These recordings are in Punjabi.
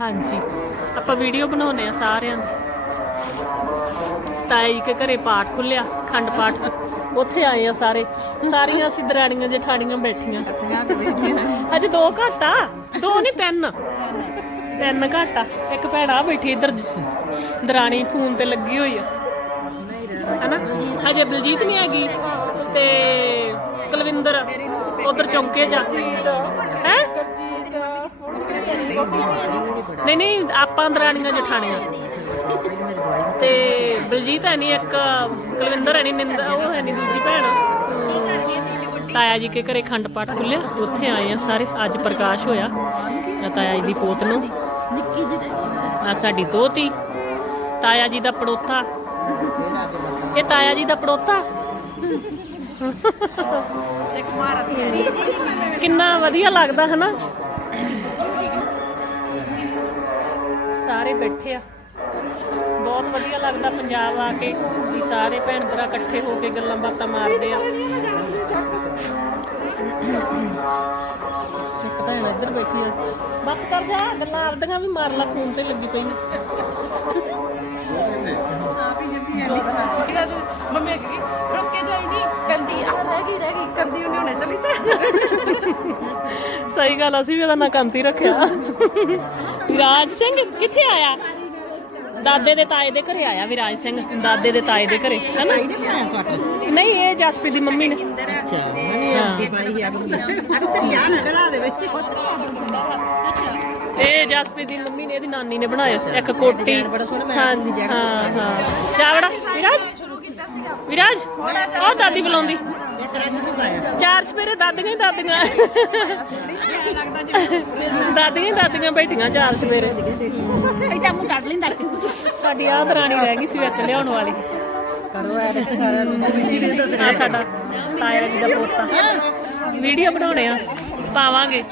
ਹਾਂਜੀ। ਆਪਾਂ ਵੀਡੀਓ ਬਣਾਉਨੇ ਆ ਸਾਰਿਆਂ ਦੀ ਤਾਈ ਜੀ ਕੇ ਘਰੇ ਪਾਠ ਖੁੱਲਿਆ ਖੰਡ ਪਾਠ। ਉੱਥੇ ਆਏ ਆ ਸਾਰੇ। ਸਾਰੀਆਂ ਅਸੀਂ ਦਰਾਣੀਆਂ, ਜਠਾਣੀਆਂ ਬੈਠੀਆਂ। ਅੱਜ ਦੋ ਘੱਟ ਆ। ਦੋ ਨਹੀਂ, ਤਿੰਨ। ਤਿੰਨ ਘੱਟ ਆ। ਇੱਕ ਭੈਣ ਆ ਬੈਠੀ ਇੱਧਰ। ਦਰਾਣੀ ਫੋਨ ਤੇ ਲੱਗੀ ਹੋਈ ਆ। ਹਨਾ? ਹਜੇ ਬਲਜੀਤ ਨਹੀਂ ਹੈਗੀ ਤੇ ਕੁਲਵਿੰਦਰ ਉਧਰ ਚੌਂਕੇ ਜਾ ਨਹੀਂ ਨਹੀਂ ਆਪਾਂ ਦਰਾਣੀਆਂ ਜਠਾਣੀਆਂ। ਤੇ ਬਲਜੀਤ ਹੈ ਨਹੀਂ ਇੱਕ ਕੁਲਵਿੰਦਰ ਹੈ ਨਹੀਂ ਨਿੰਦ ਉਹ ਹੈ ਨਹੀਂ ਦੂਜੀ ਭੈਣ। ਤਾਇਆ ਜੀ ਕੇ ਘਰੇ ਖੰਡ ਪਾਠ ਖੁੱਲਿਆ ਉੱਥੇ ਆਏ ਆ ਸਾਰੇ ਅੱਜ ਪ੍ਰਕਾਸ਼ ਹੋਇਆ ਤਾਇਆ ਜੀ ਦੀ ਪੋਤ ਨੂੰ। ਆ ਸਾਡੀ ਦੋਤੀ ਤਾਇਆ ਜੀ ਦਾ ਪੜੋਤਾ। ਇਹ ਤਾਇਆ ਜੀ ਦਾ ਪੜੋਤਾ? ਕਿੰਨਾ ਵਧੀਆ ਲੱਗਦਾ ਹਨਾ? ਸਾਰੇ ਬੈਠੇ ਆ। ਬਹੁਤ ਵਧੀਆ ਲੱਗਦਾ ਪੰਜਾਬ ਆ ਕੇ ਵੀ ਸਾਰੇ ਭੈਣ ਭਰਾ ਇਕੱਠੇ ਹੋ ਕੇ ਗੱਲਾਂ ਬਾਤਾਂ ਮਾਰਦੇ ਆ। ਇੱਕ ਭੈਣ ਇੱਧਰ ਬੈਠੀ ਆ। ਬਸ ਕਰ ਜਾ ਗੱਲਾਂ ਆਪਦੀਆਂ ਵੀ ਮਾਰ ਲਾ ਫੋਨ ਤੇ ਲੱਗੀ ਪਈ ਨੇ ਮੰਮੀ ਕਹੀ ਰੁਕ ਕੇ ਜਾਈ ਨਹੀਂ ਕੰਦੀ ਆ ਰਹਿ ਗਈ ਰਹਿ ਗਈ ਕੰਦੀ ਉਹਨੇ ਹੁਣੇ ਚਲੀ ਜਾ। ਸਹੀ ਗੱਲ ਅਸੀਂ ਵੀ ਉਹਦਾ ਨਾਂ ਕੰਤੀ ਰੱਖਿਆ। ਵਿਰਾਜ ਸਿੰਘ, ਕਿੱਥੇ ਆਇਆ? ਦਾਦੇ ਦੇ ਤਾਏ ਦੇ ਘਰੇ ਆਇਆ ਵਿਰਾਜ ਸਿੰਘ, ਦਾਦੇ ਦੇ ਤਾਏ ਦੇ ਘਰੇ, ਹੈਨਾ? ਨਹੀਂ, ਇਹ ਜਸਪੀ ਦੀ ਮੰਮੀ ਨੇ। ਇਹ ਜਸਪੀ ਦੀ ਮੰਮੀ ਨੇ, ਇਹਦੀ ਨਾਨੀ ਨੇ ਬਣਾਇਆ ਸੀ, ਇੱਕ ਕੋਟੀ। ਹਾਂਜੀ ਹਾਂ ਹਾਂ। ਚਾਵੜਾ, ਵਿਰਾਜ? ਵਿਰਾਜ? ਉਹ ਦਾਦੀ ਬੁਲਾਉਂਦੀ। ਚਾਰ ਸਪੇਰੇ ਦਾਦੀਆਂ ਹੀ ਦਾਦੀਆਂ। ਦਾਦੀਆਂ ਹੀ ਦਾਦੀਆਂ ਬੈਠੀਆਂ ਚਾਰ ਸਪੇਰੇ। ਐਡਾ ਮੂੰਹ ਕੱਢ ਲੈਂਦਾ ਸੀ। ਸਾਡੀ ਆਹ ਦਰਾਣੀ ਰਹਿ ਗਈ ਸੀ ਵਿੱਚ ਲਿਆਉਣ ਵਾਲੀ। ਆ ਸਾਡਾ ਤਾਇਆ ਜੀ ਦਾ ਪੋਤਾ। ਵੀਡੀਓ ਬਣਾਉਣੇ ਆ ਪਾਵਾਂਗੇ।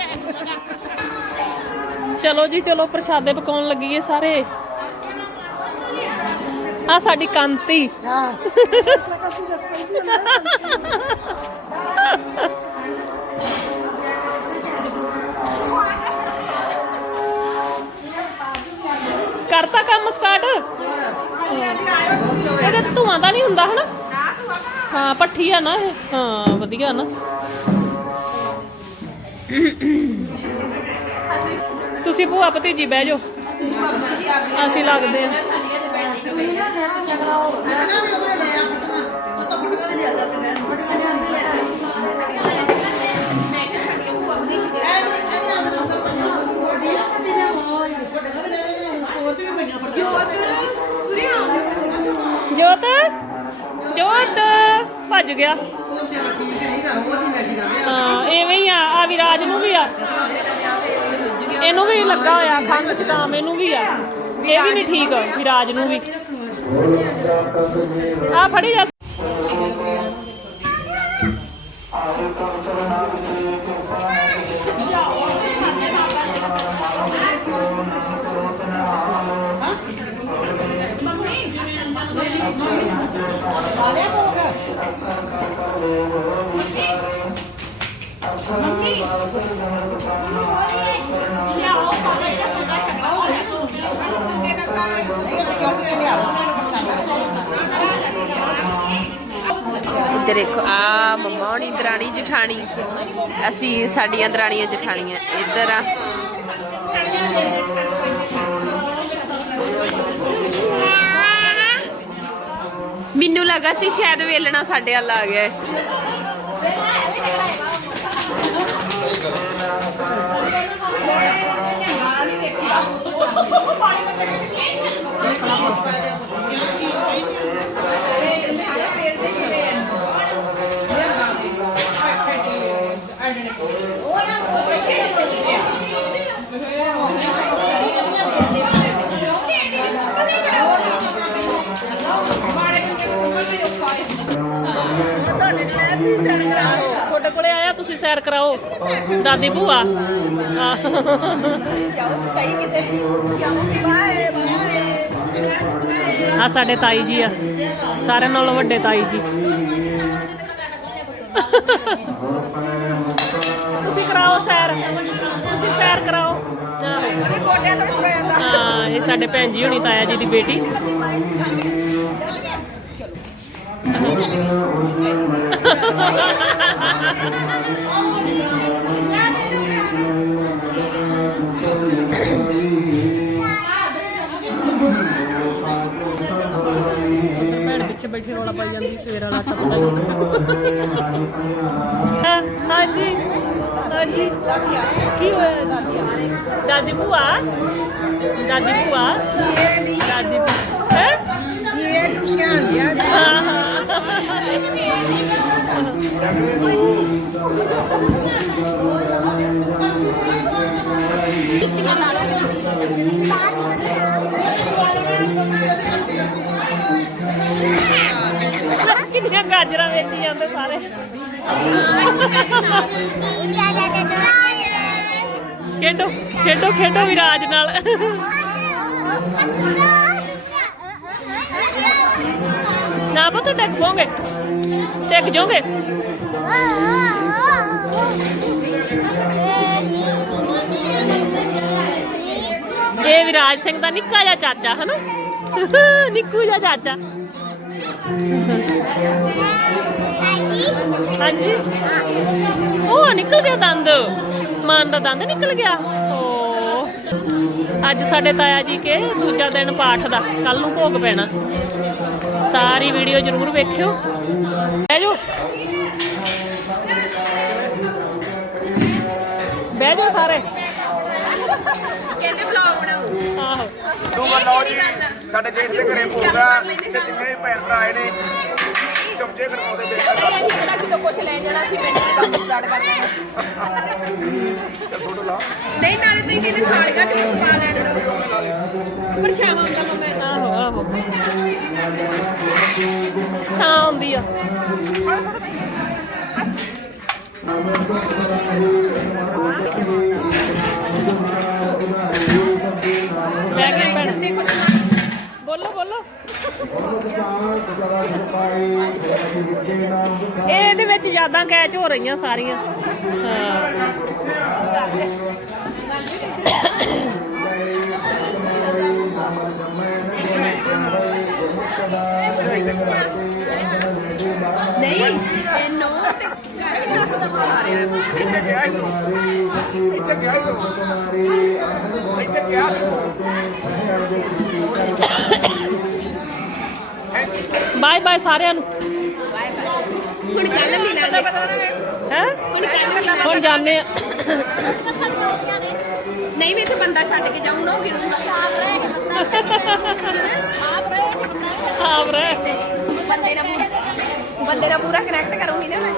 ਚਲੋ ਜੀ ਚਲੋ ਪ੍ਰਸ਼ਾਦੇ ਪਕਾਉਣ ਲੱਗੀਏ ਸਾਰੇ। ਆ ਸਾਡੀ ਕਾਂਤੀ। ਕਰਤਾ ਕੰਮ ਸਟਾਰਟ ਇਹਦੇ ਧੂਆਂ ਦਾ ਨਹੀਂ ਹੁੰਦਾ ਹਨਾ? ਹਾਂ ਪੱਠੀ ਆ ਨਾ ਇਹ। ਹਾਂ, ਵਧੀਆ ਨਾ। ਤੁਸੀਂ ਭੂਆ ਭਤੀਜੀ ਬਹਿ ਜਾਓ। ਅਸੀਂ ਲੱਗਦੇ ਆ ਜੋਤ? ਜੋਤ? ਭੱਜ ਗਿਆ। ਹਾਂ, ਐਵੇਂ ਹੀ ਆ ਆ ਵਿਰਾਜ ਨੂੰ ਵੀ ਆ। ਇਹਨੂੰ ਵੀ ਲੱਗਾ ਹੋਇਆ ਖੰਘ ਜ਼ੁਕਾਮ ਇਹਨੂੰ ਵੀ ਆ। ਇਹ ਵੀ ਨਹੀਂ ਠੀਕ ਵਿਰਾਜ ਨੂੰ ਵੀ। ਆ ਫੜੀ ਜਾ। ਇੱਧਰ ਦੇਖੋ, ਆ ਮੰਮਾ ਹੋਣੀ ਦਰਾਣੀ ਜਠਾਣੀ ਅਸੀਂ ਸਾਡੀਆਂ ਦਰਾਣੀਆਂ ਜਠਾਣੀਆਂ ਇੱਧਰ ਆ ਮੈਨੂੰ ਲੱਗਾ ਸੀ ਸ਼ਾਇਦ ਵੇਲਣਾ ਸਾਡੇ ਵੱਲ ਆ ਗਿਆ ਹੈ। ਤੁਹਾਡੇ ਕੋਲੇ ਆਇਆ, ਤੁਸੀਂ ਸੈਰ ਕਰਾਓ। ਦਾਦੀ ਭੂਆ। ਆ ਸਾਡੇ ਤਾਈ ਜੀ ਆ। ਸਾਰਿਆਂ ਨਾਲੋਂ ਵੱਡੇ ਤਾਈ ਜੀ। ਕਰਾਓ ਸੈਰ। ਤੁਸੀਂ ਸੈਰ ਕਰਾਓ। ਉਹਦੇ ਗੋਡਿਆਂ ਤੋਂ ਤੁਰਿਆ ਜਾਂਦਾ ਹਾਂ ਇਹ ਸਾਡੇ ਭੈਣ ਜੀ ਹੋਣੀ ਤਾਇਆ ਜੀ ਦੀ ਬੇਟੀ। ਪਿੱਛੇ ਬੈਠੀ ਰੌਲਾ ਪਾਈ ਜਾਂਦੀ ਸਵੇਰ ਵਾਲਾ ਆਟਾ ਪਤਾ ਨਹੀਂ ਹਾਂਜੀ। ਹਾਂਜੀ ਕੀ ਹੋਇਆ? ਦਾਦੀ ਭੂਆ? ਦਾਦੀ ਭੂਆ? ਦਾਦੀ ਹੈ? ਇਹ ਦੁਸ਼ਿਆਨ ਗਿਆ ਹਾਂ। ਕਿੰਨੀਆਂ ਗਾਜਰਾਂ ਵੇਚੀ ਜਾਂਦੇ ਸਾਰੇ। ਖੇਡੋ ਖੇਡੋ ਖੇਡੋ ਵਿਰਾਜ ਨਾਲ। ਨਾ ਪਤਾ, ਡਿੱਗ ਪੋਗੇ ਡਿੱਗ ਜਾਓਗੇ। ਇਹ ਵਿਰਾਜ ਸਿੰਘ ਦਾ ਨਿੱਕਾ ਜਿਹਾ ਚਾਚਾ, ਹਨਾ? ਨਿੱਕੂ ਜਿਹਾ ਚਾਚਾ। ਹਾਂਜੀ। ਉਹ ਨਿਕਲ ਗਿਆ ਦੰਦ। ਮਾਨ ਦਾ ਦੰਦ ਨਿਕਲ ਗਿਆ। ਓ ਅੱਜ ਸਾਡੇ ਤਾਇਆ ਜੀ ਕੇ ਦੂਜਾ ਦਿਨ ਪਾਠ ਦਾ। ਕੱਲ ਨੂੰ ਭੋਗ ਪੈਣਾ। ਸਾਰੀ ਵੀਡੀਓ ਜ਼ਰੂਰ ਵੇਖਿਓ। ਬਹਿ ਜਾਓ। ਬਹਿ ਜਾਓ ਸਾਰੇ। ਕਹਿੰਦੇ ਵਲੌਗ ਬਣਾਓ। ਆਹੋ। ਦੋਵਾਂ ਲਓ ਜੀ। ਸਾਡੇ ਜੇਠ ਦੇ ਘਰੇ ਭੋਗਾ ਤੇ ਜਿੰਨੇ ਵੀ ਭੈਣ ਭਰਾ ਆਏ ਨੇ ਚਮਚੇ ਕਰਵਾਉਂਦੇ ਬੇਟਾ ਅਸੀਂ ਕਿਹੜਾ ਕਿਤੋਂ ਕੁਛ ਲੈ ਜਾਣਾ ਸੀ ਦੇ ਕੰਮ ਸਟਾਰਟ ਕਰ ਲੈਣਾ ਫੋਟੋ ਲਾ। ਨਹੀਂ ਨਾਲੇ ਤੁਸੀਂ ਕਹਿੰਦੇ ਥਾਲੀਆਂ ਚ ਕੁਛ ਪਾ ਲੈਣ ਦੋ। ਪਰਛਾਵਾਂ ਹੁੰਦਾ ਮੈਂ। ਆਹੋ ਆਹੋ। ਛਾਂ ਹੁੰਦੀ ਆ। ਲੈ ਕੇ ਭੈਣ। ਦੇਖੋ ਬੋਲੋ ਬੋਲੋ। ਇਹ ਇਹਦੇ ਵਿੱਚ ਯਾਦਾਂ ਕੈਚ ਹੋ ਰਹੀਆਂ ਸਾਰੀਆਂ। ਹਾਂ। ਨਹੀਂ ਇਹਨੋਂ ਤੇ ਇੱਥੇ ਤੂੰ ਇੱਥੇ ਤੂੰ ਇੱਥੇ ਗਿਆ ਸੀ ਤੂੰ ਬਾਏ ਬਾਏ ਸਾਰਿਆਂ ਨੂੰ। ਹੁਣ ਕੱਲ ਮਿਲਾਂਗੇ ਹੈ? ਹੁਣ ਜਾਣੇ ਨਹੀਂ ਮੈਂ ਇੱਥੇ ਬੰਦਾ ਛੱਡ ਕੇ ਜਾਊਂ ਨਾ ਗਿਣੂਗਾ ਆਪ ਰਹਿ। ਬੰਦੇ ਨਾਲ ਪੂਰਾ- ਬੰਦੇ ਨਾਲ ਪੂਰਾ ਕਨੈਕਟ ਕਰੂੰਗੀ ਨਾ ਮੈਂ।